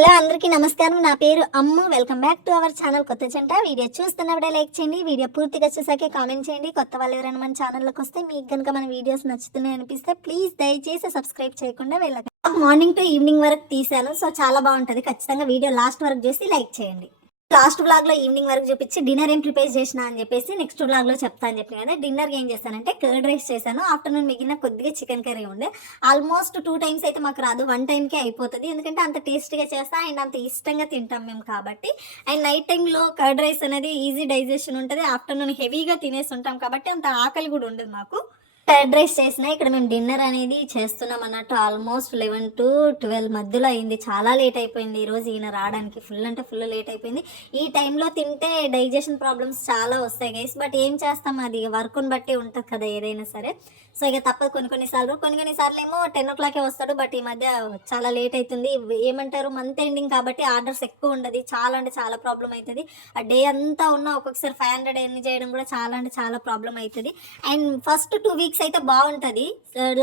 Hello అందరికీ నమస్కారం. నా పేరు Ammu. Welcome back to our channel కొత్త చెంట వీడియో చూస్తున్నప్పుడే లైక్ చేయండి. వీడియో పూర్తిగా చూసాకే కామెంట్ చేయండి. కొత్త వాళ్ళు ఎవరైనా మన ఛానల్లోకి వస్తే మీకు కనుక మన వీడియోస్ నచ్చుతున్నాయి అనిపిస్తే ప్లీజ్ దయచేసి సబ్స్క్రైబ్ చేయకుండా వెళ్ళకండి. మార్నింగ్ టు ఈవినింగ్ వరకు తీసాను సో చాలా బాగుంటుంది. ఖచ్చితంగా వీడియో లాస్ట్ వరకు చూసి లైక్ చేయండి. లాస్ట్ బ్లాగ్లో ఈవినింగ్ వరకు చూపించి డిన్నర్ ఏం ప్రిపేర్ చేసిన అని చెప్పేసి నెక్స్ట్ బ్లాగ్లో చెప్తా అని చెప్పి కదా డిన్నర్ ఏం చేశానంటే కర్డ్ రైస్ చేశాను. ఆఫ్టర్నూన్ మిగిలిన కొద్దిగా చికెన్ కర్రీ ఉండే. ఆల్మోస్ట్ టూ టైమ్స్ అయితే మాకు రాదు వన్ టైంకే అయిపోతుంది. ఎందుకంటే అంత టేస్టీగా చేస్తా అండ్ అంత ఇష్టంగా తింటాం మేము కాబట్టి. అండ్ నైట్ టైంలో కర్డ్ రైస్ అనేది ఈజీ డైజెషన్ ఉంటుంది. ఆఫ్టర్నూన్ హెవీగా తినేసి ఉంటాం కాబట్టి అంత ఆకలి కూడా ఉండదు మాకు. ఫ్రైడ్ రైస్ చేసిన ఇక్కడ మేము డిన్నర్ అనేది చేస్తున్నాం అన్నట్టు ఆల్మోస్ట్ లెవెన్ టు ట్వెల్వ్ మధ్యలో అయింది. చాలా లేట్ అయిపోయింది. ఈరోజు ఈయన రావడానికి ఫుల్ అంటే ఫుల్ లేట్ అయిపోయింది. ఈ టైంలో తింటే డైజెషన్ ప్రాబ్లమ్స్ చాలా వస్తాయి గైస్ బట్ ఏం చేస్తాం? అది వర్క్ని బట్టి ఉంటుంది కదా ఏదైనా సరే. సో ఇక తప్పదు. కొన్ని కొన్నిసార్లు కొన్ని కొన్నిసార్లు ఏమో టెన్ ఓ క్లాకే వస్తాడు. బట్ ఈ మధ్య చాలా లేట్ అవుతుంది ఏమంటారు? మంత్ ఎండింగ్ కాబట్టి ఆర్డర్స్ ఎక్కువ ఉండదు. చాలా అంటే చాలా ప్రాబ్లం అవుతుంది ఆ డే అంతా ఉన్న ఒక్కొక్కసారి ఫైవ్ హండ్రెడ్ ఎన్ని చేయడం కూడా చాలా అంటే చాలా ప్రాబ్లం అవుతుంది అండ్ ఫస్ట్ టూ వీక్స్ అయితే బాగుంటుంది.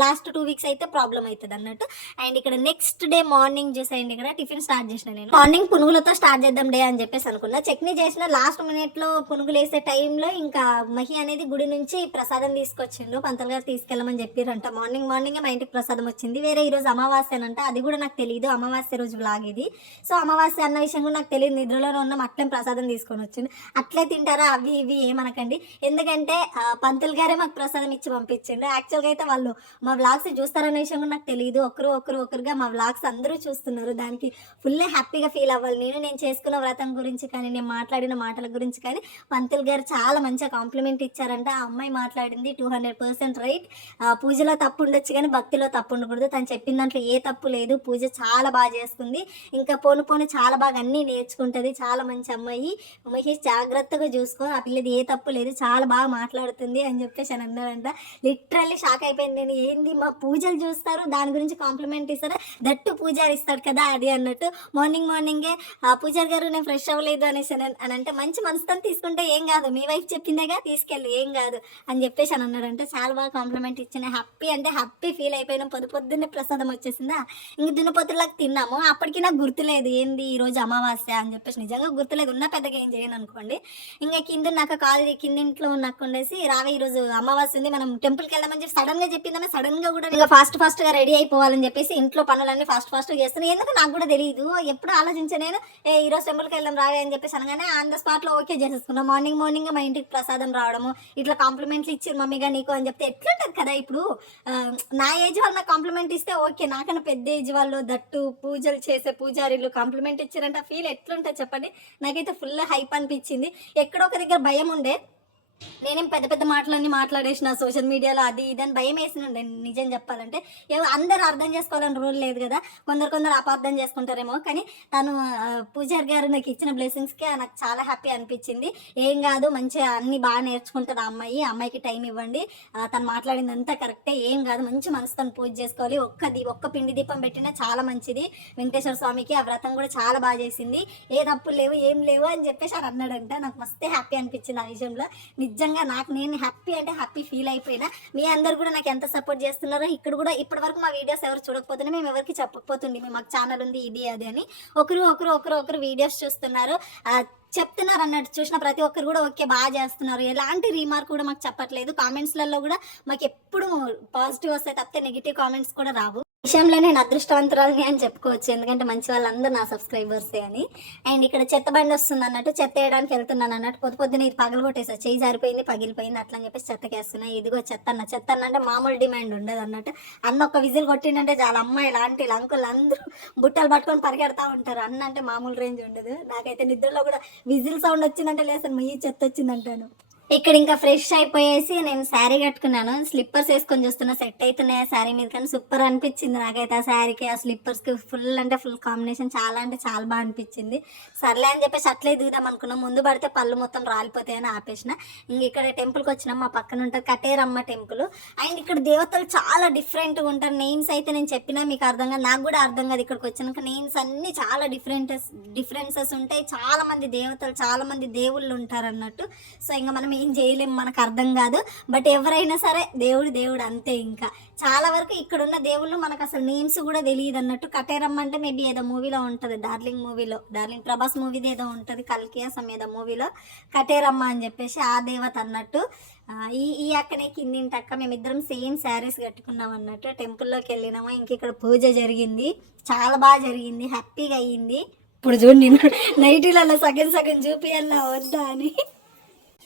లాస్ట్ టూ వీక్స్ అయితే ప్రాబ్లం అవుతుంది అన్నట్టు. అండ్ ఇక్కడ నెక్స్ట్ డే మార్నింగ్ చేసేయండి ఇక్కడ టిఫిన్ స్టార్ట్ చేసిన నేను. మార్నింగ్ పునుగులతో స్టార్ట్ చేద్దాం డే అని చెప్పేసి అనుకున్నా. చట్నీ చేసిన లాస్ట్ మినిట్లో పునుగులు వేసే టైంలో ఇంకా మహి అనేది గుడి నుంచి ప్రసాదం తీసుకొచ్చిండు. పంతలు గారు తీసుకెళ్ళమని చెప్పారంట. మార్నింగ్ మార్నింగ్ మా ఇంటికి ప్రసాదం వచ్చింది. వేరే ఈ రోజు అమావాస్యనంట అది కూడా నాకు తెలియదు అమావాస్య రోజు బ్లాగ్ ఇది. సో అమావాస్య అన్న విషయం కూడా నాకు తెలియదు నిద్రలో ఉన్నాం అట్లే ప్రసాదం తీసుకొని వచ్చింది అట్లే తింటారా? అవి ఇవి ఏమనకండి. ఎందుకంటే పంతులు గారే మాకు ప్రసాదం ఇచ్చి పంపించారు. ఇచ్చిండు యాక్చువల్గా అయితే వాళ్ళు మా వ్లాగ్స్ చూస్తారనే విషయం కూడా నాకు తెలియదు. ఒకరు ఒకరు ఒకరుగా మా వ్లాగ్స్ అందరూ చూస్తున్నారు. దానికి ఫుల్ హ్యాపీగా ఫీల్ అవ్వాలి. నేను నేను చేసుకున్న వ్రతం గురించి కానీ నేను మాట్లాడిన మాటల గురించి కానీ పంతులు గారు చాలా మంచిగా కాంప్లిమెంట్ ఇచ్చారంట. ఆ అమ్మాయి మాట్లాడింది టూ హండ్రెడ్ పర్సెంట్ రైట్ పూజలో తప్పు ఉండొచ్చు కానీ భక్తిలో తప్పు ఉండకూడదు. తను చెప్పిన దాంట్లో ఏ తప్పు లేదు. పూజ చాలా బాగా చేసుకుంది ఇంకా పోను పోను చాలా బాగా అన్నీ నేర్చుకుంటుంది. చాలా మంచి అమ్మాయి. మహేష్ జాగ్రత్తగా చూసుకో. ఆ పిల్లది ఏ తప్పు లేదు. చాలా బాగా మాట్లాడుతుంది అని చెప్పేసి అని అన్నారంట. లిటరల్లీ షాక్ అయిపోయింది. నేను ఏంది మా పూజలు చూస్తారు? దాని గురించి కాంప్లిమెంట్ ఇస్తారు? దట్టు పూజారి ఇస్తాడు కదా అది అన్నట్టు మార్నింగ్ మార్నింగే ఆ పూజారి గారు నేను ఫ్రెష్ అవ్వలేదు అనేసి అని అంటే మంచి మనసుతో తీసుకుంటే ఏం కాదు. మీ వైఫ్ చెప్పిందేగా? తీసుకెళ్ళి. ఏం కాదు అని చెప్పేసి అని అన్నారంటే చాలా బాగా కాంప్లిమెంట్ ఇచ్చిన. హ్యాపీ అంటే హ్యాపీ ఫీల్ అయిపోయినాం. పొద్దు పొద్దున్నే ప్రసాదం వచ్చేసిందా? ఇంక దున్నపోతులకు తిన్నాము. అప్పటికి నాకు గుర్తులేదు. ఏంది ఈ రోజు అమావాస్య అని చెప్పేసి. నిజంగా గుర్తులేదు. ఉన్న పెద్దగా ఏం చేయను అనుకోండి. ఇంకా కింద నాకు కాదు కింద ఇంట్లో నాకు ఉండేసి రావే ఈ రోజు అమావాస్య ఉంది. మనం టెంపుల్కి వెళ్దామని చెప్పి సడన్గా చెప్పిందన్న సడన్గా కూడా ఇంకా ఫాస్ట్ ఫాస్ట్గా రెడీ అయిపోవాలని చెప్పేసి ఇంట్లో పనులన్నీ ఫాస్ట్ ఫాస్ట్గా చేస్తున్నాను ఎందుకు నాకు కూడా తెలియదు ఎప్పుడు ఆలోచించే నేను ఏ ఈ రోజు టెంపుల్కి వెళ్దాం రావే అని చెప్పేసి అనగానే ఆన్ ద స్పాట్లో ఓకే చేసేసుకున్నాను మార్నింగ్ మార్నింగ్ మా ఇంటికి ప్రసాదం రావడము ఇట్లా కాంప్లిమెంట్లు ఇచ్చారు మమ్మీగా నీకు అని చెప్తే ఎట్లుంటది కదా ఇప్పుడు? నా ఏజ్ వాళ్ళు నాకు కాంప్లిమెంట్ ఇస్తే ఓకే. నాకన్నా పెద్ద ఏజ్ వాళ్ళు దట్టు పూజలు చేసే పూజారీలు కాంప్లిమెంట్ ఇచ్చారంటే ఫీల్ ఎట్లుంటుంది చెప్పండి? నాకైతే ఫుల్ హైప్ అనిపించింది. ఎక్కడో ఒక దగ్గర భయం ఉండే. నేనేం పెద్ద పెద్ద మాటలన్నీ మాట్లాడేసిన సోషల్ మీడియాలో అది ఇది అని భయం వేసినండి నిజం చెప్పాలంటే. అందరు అర్థం చేసుకోవాలని రూల్ లేదు కదా కొందరు కొందరు అపార్థం చేసుకుంటారేమో. కానీ తను పూజార్ పూజారి గారు నాకు ఇచ్చిన బ్లెస్సింగ్స్కి నాకు చాలా హ్యాపీ అనిపించింది. ఏం కాదు మంచిగా అన్ని బాగా నేర్చుకుంటుంది ఆ అమ్మాయి అమ్మాయికి టైం ఇవ్వండి. తను మాట్లాడిందంతా కరెక్టే ఏం కాదు మంచి మనసుతో పూజ చేసుకోవాలి. ఒక్క దీ ఒక్క పిండి దీపం పెట్టినా చాలా మంచిది. వెంకటేశ్వర స్వామికి ఆ వ్రతం కూడా చాలా బాగా చేసింది. ఏ తప్పులు లేవు ఏం లేవు అని చెప్పేసి అని అన్నాడంట. నాకు మస్తే హ్యాపీ అనిపించింది ఆ విషయంలో. నిజంగా నాకు నేను హ్యాపీ అంటే హ్యాపీ ఫీల్ అయిపోయినా మీ అందరు కూడా నాకు ఎంత సపోర్ట్ చేస్తున్నారో ఇక్కడ కూడా ఇప్పటి వరకు మా వీడియోస్ ఎవరు చూడకపోతున్నా మేము ఎవరికి చెప్పకపోతుంది మేము మాకు ఛానల్ ఉంది ఇది అది అని ఒకరు ఒకరు ఒకరు ఒకరు వీడియోస్ చూస్తున్నారు. చెప్తున్నారు అన్నట్టు చూసిన ప్రతి ఒక్కరు కూడా ఓకే బాగా చేస్తున్నారు. ఎలాంటి రీమార్క్ కూడా మాకు చెప్పట్లేదు. కామెంట్స్లలో కూడా మాకు ఎప్పుడు పాజిటివ్ వస్తాయి తప్పితే నెగిటివ్ కామెంట్స్ కూడా రావు. విషయంలో నేను అదృష్టవంతురాలని అని చెప్పుకోవచ్చు. ఎందుకంటే మంచి వాళ్ళందరూ నా సబ్స్క్రైబర్సే అని. అండ్ ఇక్కడ చెత్త బండి వస్తుంది అన్నట్టు చెత్త వేయడానికి వెళ్తున్నాను అన్నట్టు పొద్దు పొద్దున ఇది పగలు కొట్టేసా చేయి జారిపోయింది పగిలిపోయింది అట్లా అని చెప్పేసి చెత్తకేస్తున్నా ఇదిగో చెత్త అన్న చెత్త అన్న అంటే మామూలు డిమాండ్ ఉండదు అన్నట్టు. అన్న ఒక విజిల్ కొట్టిండంటే చాలా అమ్మాయి లాంటి అంకుల్ అందరూ బుట్టలు పట్టుకొని పరిగెడతా ఉంటారు. అన్న అంటే మామూలు రేంజ్ ఉండదు. నాకైతే నిద్రలో కూడా విజిల్ సౌండ్ వచ్చిందంటే లేస్తాను ఈ చెత్త వచ్చిందంటాను. ఇక్కడ ఇంకా ఫ్రెష్ అయిపోయేసి నేను శారీ కట్టుకున్నాను. స్లిప్పర్స్ వేసుకొని చూస్తున్నా సెట్ అవుతున్నాయి శారీ మీద కానీ సూపర్ అనిపించింది నాకైతే ఆ శారీకి ఆ స్లిప్పర్స్కి ఫుల్ అంటే ఫుల్ కాంబినేషన్ చాలా అంటే చాలా బాగా అనిపించింది. సర్లే అని చెప్పేసి అట్లే దిగుదాం అనుకున్నాం. ముందు పడితే పళ్ళు మొత్తం రాలిపోతాయని ఆపేసిన. ఇంక ఇక్కడ టెంపుల్కి వచ్చినాం. మా పక్కన ఉంటుంది కటేరమ్మ టెంపుల్ అండ్ ఇక్కడ దేవతలు చాలా డిఫరెంట్గా ఉంటారు. నేమ్స్ అయితే నేను చెప్పినా మీకు అర్థం కాదు. నాకు కూడా అర్థం కాదు ఇక్కడికి వచ్చినాక. నేమ్స్ అన్ని చాలా డిఫరెంట్ డిఫరెన్సెస్ ఉంటాయి. చాలా మంది దేవతలు చాలా మంది దేవుళ్ళు ఉంటారు అన్నట్టు సో ఇంకా మనం ఏం చేయలేం మనకు అర్థం కాదు. బట్ ఎవరైనా సరే దేవుడు దేవుడు అంతే ఇంకా. చాలా వరకు ఇక్కడున్న దేవుళ్ళు మనకు అసలు నేమ్స్ కూడా తెలియదు అన్నట్టు కటేరమ్మ అంటే మేబీ ఏదో మూవీలో ఉంటుంది. డార్లింగ్ మూవీలో. డార్లింగ్ ప్రభాస్ మూవీది ఏదో ఉంటుంది కల్కియాసం ఏదో మూవీలో. కటేరమ్మ అని చెప్పేసి ఆ దేవత అన్నట్టు. ఈ ఈ అక్కనే కిందింటి అక్క మేమిద్దరం సేమ్ శారీస్ కట్టుకున్నాం అన్నట్టు. టెంపుల్లోకి వెళ్ళినాము ఇంక ఇక్కడ పూజ జరిగింది. చాలా బాగా జరిగింది హ్యాపీగా అయ్యింది ఇప్పుడు చూడండి నేను నైటీలలో సగం సగం చూపియాలా వద్దా అని.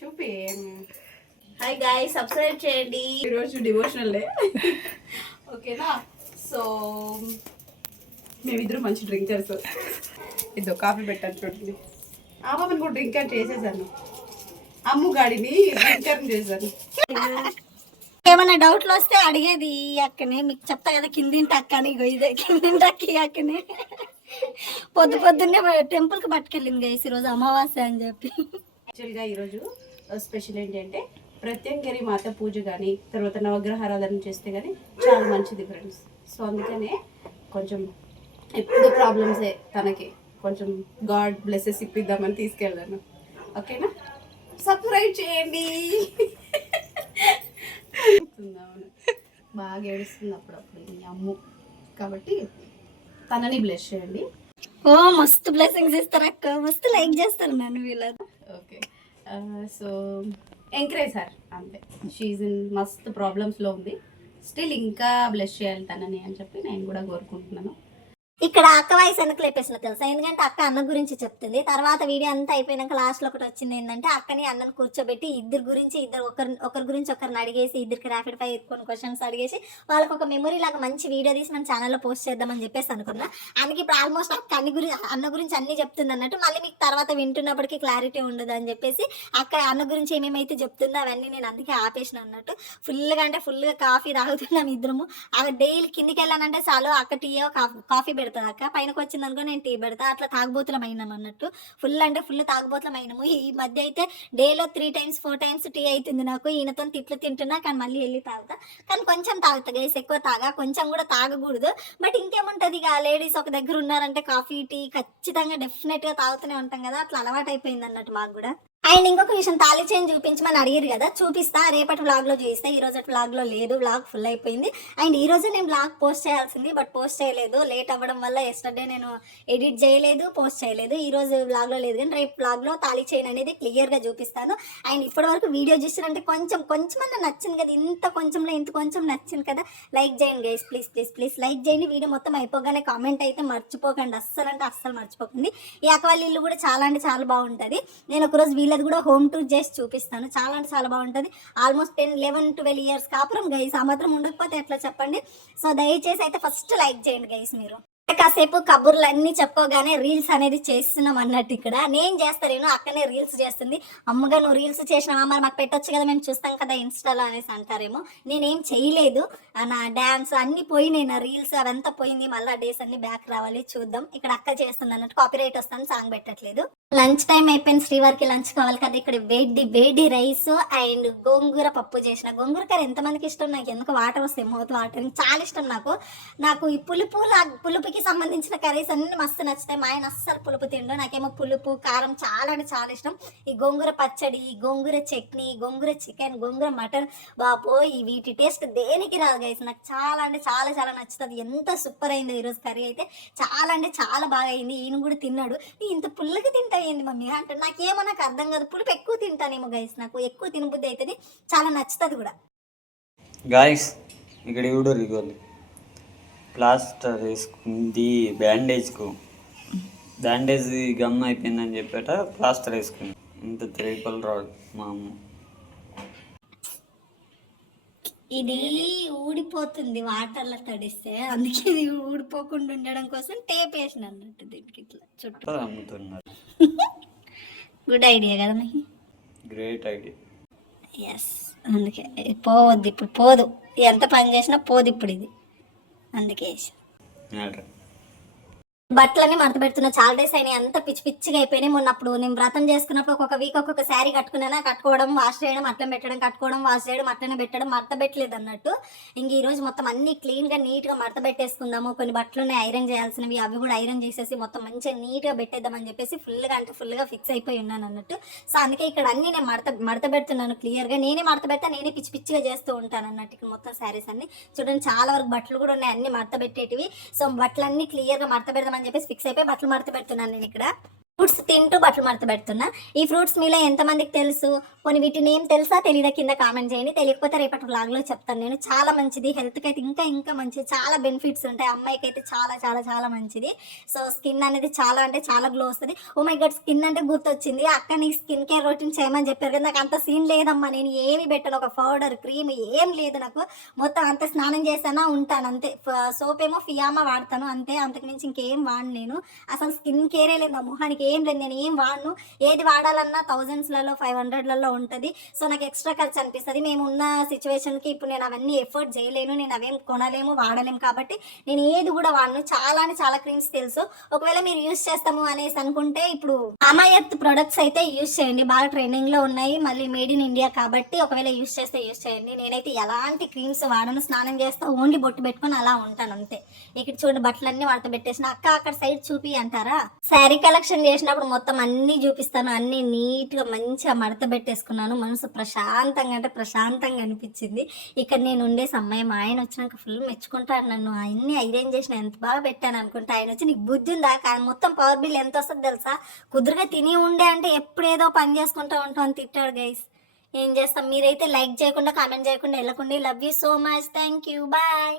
చూపి హాయ్ గాయ్ సబ్స్క్రైబ్ చేయండి. ఈరోజు డివోషనల్ ఓకేనా? సో మేమిద్దరం మంచి డ్రింకర్స్ ఇదో కాఫీ పెట్టాను చూడండి. ఆ పాపని కూడా డ్రింకర్ చేసేసాను. అమ్ము గాడిని డ్రింకర్ చేశాను. ఏమైనా డౌట్లు వస్తే అడిగేది అక్కనే. మీకు చెప్తా కదా కిందింటి అక్క అని ఇదే కిందింటి అక్క అక్కనే. పొద్దు పొద్దున్నే టెంపుల్కి పట్టుకెళ్ళింది గైస్ ఈరోజు అమావాస్య అని చెప్పి. యాక్చువల్గా ఈరోజు స్పెషల్ ఏంటంటే ప్రత్యంగిరి మాత పూజ కానీ తర్వాత నవగ్రహారాధన చేస్తే కానీ చాలా మంచిది ఫ్రెండ్స్ సో అందుకనే కొంచెం ఎప్పుడు ప్రాబ్లమ్సే తనకి. కొంచెం గాడ్ బ్లెస్సెస్ ఇప్పిద్దామని తీసుకెళ్ళాను. ఓకేనా సబ్స్క్రైబ్ చేయండి. అవును. బాగా ఏడుస్తుంది అప్పుడప్పుడు ఈ అమ్ము. కాబట్టి తనని బ్లెస్ చేయండి. ఓ మస్తు బ్లెస్సింగ్స్ ఇస్తారు అక్క మస్తు లైక్ చేస్తారు నన్ను వీళ్ళ సో ఎంకరేజ్ సార్ అంతే. షీజ్ ఇన్ మస్త్ ప్రాబ్లమ్స్లో ఉంది. స్టిల్ ఇంకా బ్లెస్ చేయాలి తనని అని చెప్పి నేను కూడా కోరుకుంటున్నాను. ఇక్కడ అక్క వయసు వెనక లేపేసిన తెలుసా? ఎందుకంటే అక్క అన్న గురించి చెప్తుంది. తర్వాత వీడియో అంతా అయిపోయినాక లాస్ట్లో ఒకటి వచ్చింది ఏంటంటే అక్కని అన్నను కూర్చోబెట్టి ఇద్దరు గురించి ఇద్దరు ఒకరి ఒకరి గురించి ఒకరిని అడిగేసి ఇద్దరికి ర్యాపిడ్ ఫైర్ కొన్ని క్వశ్చన్స్ అడిగేసి వాళ్ళకి ఒక మెమరీ లాగా మంచి వీడియో తీసి మన ఛానల్లో పోస్ట్ చేద్దామని చెప్పేసి అనుకున్నా. అందుకే ఇప్పుడు ఆల్మోస్ట్ అక్క అన్ని గురించి అన్న గురించి అన్ని చెప్తుంది అన్నట్టు మళ్ళీ మీకు తర్వాత వింటున్నప్పటికీ క్లారిటీ ఉండదు అని చెప్పేసి అక్క అన్న గురించి ఏమేమైతే చెప్తుందో అవన్నీ నేను అందుకే ఆపేసిన అన్నట్టు. ఫుల్గా అంటే ఫుల్గా కాఫీ తాగుతున్నాం ఇద్దరము. అక్కడ డైలీ కిందికి వెళ్ళానంటే చాలు అక్క టీయో కాఫీ పెడతాను పెడుతుంది అక్క పైనకి వచ్చింది అనుకో నేను టీ పెడతా. అట్లా తాగుబోతులం అయినాం అన్నట్టు ఫుల్ అంటే ఫుల్ తాగుబోతులం అయినాము ఈ మధ్య అయితే డేలో three times four times tea అవుతుంది నాకు. ఈయనతో తిట్లు తింటున్నా కానీ మళ్ళీ వెళ్ళి తాగుతా. కానీ కొంచెం తాగుతా గైస్ ఎక్కువ తాగా. కొంచెం కూడా తాగకూడదు. బట్ ఇంకేముంటుంది ఇక లేడీస్ ఒక దగ్గర ఉన్నారంటే కాఫీ టీ ఖచ్చితంగా డెఫినెట్గా తాగుతూనే ఉంటాం కదా. అట్లా అలవాటు అయిపోయింది అన్నట్టు మాకు కూడా. అండ్ ఇంకొక విషయం తాళి చైన్ చూపించమని అడిగారు కదా చూపిస్తా. రేపటి వ్లాగ్లో లో చూపిస్తా. ఈ రోజు vlog లో లేదు వ్లాగ్ ఫుల్ అయిపోయింది. అండ్ ఈ రోజు నేను వ్లాగ్ పోస్ట్ చేయాల్సింది బట్ పోస్ట్ చేయలేదు. లేట్ అవ్వడం వల్ల ఎస్టర్డే నేను ఎడిట్ చేయలేదు పోస్ట్ చేయలేదు. ఈ రోజు లో లేదు కానీ రేపు వ్లాగ్లో లో తాళి చైన్ అనేది క్లియర్గా చూపిస్తాను. అండ్ ఇప్పటి వరకు వీడియో చూసినంటే కొంచెం కొంచెం అన్న నచ్చింది కదా ఇంత కొంచెంలో ఇంత కొంచెం నచ్చింది కదా లైక్ చేయండి guys please please please like చేయండి. వీడియో మొత్తం అయిపోగానే కామెంట్ అయితే మర్చిపోకండి. అస్సలు అంటే అస్సలు మర్చిపోకండి. ఈ అక్క ఇల్లు కూడా చాలా అంటే చాలా బాగుంటుంది. నేను ఒకరోజు అది కూడా హోమ్ టూర్ చేసి చూపిస్తాను. చాలా అంటే చాలా బాగుంటుంది. Almost ten eleven twelve years కాపురం గైస్ ఆ మాత్రం ఉండకపోతే ఎట్లా చెప్పండి? సో దయచేసి అయితే ఫస్ట్ లైక్ చేయండి గైస్ మీరు. కాసేపు కబుర్లు అన్ని చెప్పుకోగానే రీల్స్ అనేది చేస్తున్నాం అన్నట్టు ఇక్కడ. నేను చేస్తాను అక్కనే రీల్స్ చేస్తుంది. అమ్మగా నువ్వు రీల్స్ చేసినావా? మరి మాకు పెట్టొచ్చు కదా మేము చూస్తాం కదా ఇన్స్టాలో అనేసి అంటారేమో. నేనేం చేయలేదు. నా డ్యాన్స్ అన్ని పోయినాయి నా రీల్స్ అవంతా పోయింది. మళ్ళీ డేస్ అన్ని బ్యాక్ రావాలి చూద్దాం. ఇక్కడ అక్క చేస్తుంది అన్నట్టు కాపీరైట్ వస్తాను సాంగ్ పెట్టట్లేదు. లంచ్ టైం అయిపోయింది శ్రీవారికి లంచ్ కావాలి కదా ఇక్కడ వేడి వేడి రైస్ అండ్ గోంగూర పప్పు చేసిన. గోంగూర కర్రీ ఎంతమందికి ఇష్టం? నాకు ఎందుకు వాటర్ వస్తాయి మౌత్ వాటర్ చాలా ఇష్టం నాకు. నాకు ఈ పులుపు లా- పులుపుకి సంబంధించిన కర్రీస్ అన్ని మస్తు నచ్చుతాయి. మా ఆయన అస్సలు పులుపు తిండు. నాకేమో పులుపు కారం చాలా అంటే చాలా ఇష్టం. ఈ గోంగూర పచ్చడి ఈ గోంగూర చట్నీ గోంగూర చికెన్ గోంగూర మటన్ బాపో ఈ వీటి టేస్ట్ దేనికి రాదు గైస్ నాకు చాలా అంటే చాలా చాలా నచ్చుతుంది. ఎంత సూపర్ అయిందో ఈరోజు కర్రీ అయితే. చాలా అంటే చాలా బాగా అయింది. ఈయన కూడా తిన్నాడు. ఇంత పుల్లకి తింటాయండి మమ్మీ? అంటే నాకేమో నాకు అర్థం కాదు. పులుపు ఎక్కువ తింటానేమో గైస్ నాకు ఎక్కువ తినబుద్ధి అవుతుంది. చాలా నచ్చుతుంది కూడా. గాయస్ ఇక్కడ కూడా ఇగోండి ప్లాస్టర్ వేసుకుంది బ్యాండేజ్కు. బ్యాండేజ్ గమ్ అయిపోయిందని చెప్పేట ప్లాస్టర్ వేసుకుంది. ఇంత త్రిపల్ రాడ్ మా అమ్మ. ఇది ఊడిపోతుంది వాటర్లో తడిస్తే. అందుకే ఇది ఊడిపోకుండా ఉండడం కోసం టేప్ వేసిన అన్నట్టు దీనికి ఇట్లా చుట్టూ. అమ్ముతున్నారు. గుడ్ ఐడియా కదా మీకు గ్రేట్ ఐడియా ఎస్ అందుకే పోవద్దు ఇప్పుడు. పోదు. ఎంత పని చేసినా పోదు ఇప్పుడు ఇది. అందుకే వేసిన బట్టలన్నీ మడత పెడుతున్నా. చాలా డేస్ అయినాయి. అంత పిచ్చి పిచ్చిగా అయిపోయినాయి. మొన్న అప్పుడు నేను వ్రతం చేసుకున్నప్పుడు ఒక్కొక్క వీక్ ఒక్కొక్క శారీ కట్టుకున్నాను? కట్టుకోవడం వాష్ చేయడం అట్లనే పెట్టడం కట్టుకోవడం వాష్ చేయడం అట్లనే పెట్టడం మడత పెట్టలేదు అన్నట్టు. ఇంక ఈ రోజు మొత్తం అన్ని క్లీన్గా నీట్గా మడత పెట్టేసుకుందాము. కొన్ని బట్టలు ఉన్నాయి ఐరన్ చేయాల్సినవి అవి కూడా ఐరన్ చేసేసి మొత్తం మంచిగా నీట్గా పెట్టేద్దామని చెప్పేసి ఫుల్గా అంటే ఫుల్గా ఫిక్స్ అయిపోయి ఉన్నాను అన్నట్టు. సో అందుకే ఇక్కడ అన్ని నేను మడత మడత పెడుతున్నాను క్లియర్గా. నేనే మడత పెడతా నేనే పిచ్చి పిచ్చిగా చేస్తూ ఉంటాను అన్నట్టు ఇక్కడ మొత్తం శారీస్ అన్ని. చూడండి చాలా వరకు బట్టలు కూడా ఉన్నాయి. అన్ని మడత పెట్టేటివి. సో బట్టలన్నీ క్లియర్గా మడత పెడదామని చెప్పేసి ఫిక్స్ అయిపోయి బట్టలు మడత పెడుతున్నాను నేను ఇక్కడ. ఫ్రూట్స్ తింటూ బట్టలు మడత పెడుతున్నా. ఈ ఫ్రూట్స్ మీలో ఎంతమందికి తెలుసు? కొన్ని వీటిని ఏం తెలుసా తెలియదా కింద కామెంట్ చేయండి. తెలియకపోతే రేపటి లాగ్లో చెప్తాను. నేను చాలా మంచిది. హెల్త్కి అయితే ఇంకా ఇంకా మంచిది. చాలా బెనిఫిట్స్ ఉంటాయి. అమ్మాయికి అయితే చాలా చాలా చాలా మంచిది. సో స్కిన్ అనేది చాలా అంటే చాలా గ్లో వస్తుంది. ఓ మై గడ్ స్కిన్ అంటే గుర్తొచ్చింది. అక్క నీ స్కిన్ కేర్ రొటీన్ చేయమని చెప్పారు కదా. నాకు అంత సీన్ లేదమ్మా. నేను ఏమి పెట్టను. ఒక పౌడర్ క్రీమ్ ఏం లేదు నాకు. మొత్తం అంత స్నానం చేసానా ఉంటాను. అంతే. సోప్ ఏమో ఫియామా వాడతాను. అంతే. అంతకు మించి ఇంకేం వాడను నేను. అసలు స్కిన్ కేరే లేదు. నా మొహానికి ఏం లేదు నేను ఏం వాడను. ఏది వాడాలన్నా థౌజండ్స్లలో ఫైవ్ హండ్రెడ్లలో ఉంటుంది. సో నాకు ఎక్స్ట్రా ఖర్చు అనిపిస్తుంది. మేము ఉన్న సిచ్యువేషన్కి ఇప్పుడు నేను అవన్నీ ఎఫర్ట్ చేయలేను నేను అవేం కొనలేము వాడలేము కాబట్టి నేను ఏది కూడా వాడను. చాలా చాలా క్రీమ్స్ తెలుసు. ఒకవేళ మీరు యూస్ చేస్తాము అనేసి అనుకుంటే ఇప్పుడు అమాయత్ ప్రొడక్ట్స్ అయితే యూస్ చేయండి. బాగా ట్రెండింగ్లో ఉన్నాయి. మళ్ళీ మేడ్ ఇన్ ఇండియా కాబట్టి ఒకవేళ యూస్ చేస్తే యూస్ చేయండి. నేనైతే ఎలాంటి క్రీమ్స్ వాడను స్నానం చేస్తా ఓన్లీ బొట్టు పెట్టుకొని అలా ఉంటాను అంతే. ఇక్కడ చూడండి బట్టలన్నీ వాడితో పెట్టేసిన. అక్క అక్కడ సైడ్ చూపి అంటారా? శారీ కలెక్షన్ చేసినప్పుడు మొత్తం అన్ని చూపిస్తాను అన్ని నీట్గా మంచిగా మడత పెట్టేసుకున్నాను. మనసు ప్రశాంతంగా అంటే ప్రశాంతంగా అనిపించింది. ఇక్కడ నేను ఉండే సమయం ఆయన వచ్చినాక ఫుల్ మెచ్చుకుంటాడు నన్ను. అన్నీ ఐరన్ చేసిన ఎంత బాగా పెట్టాను అనుకుంటా ఆయన వచ్చి నీకు బుద్ధి ఉందా? కానీ మొత్తం పవర్ బిల్ ఎంత వస్తుంది తెలుసా? కుదురుగా తిని ఉండే అంటే ఎప్పుడేదో పని చేసుకుంటా ఉంటాం అని తిట్టాడు గైస్ ఏం చేస్తాం? మీరైతే లైక్ చేయకుండా కామెంట్ చేయకుండా వెళ్ళకుండా. Love you so much thank you bye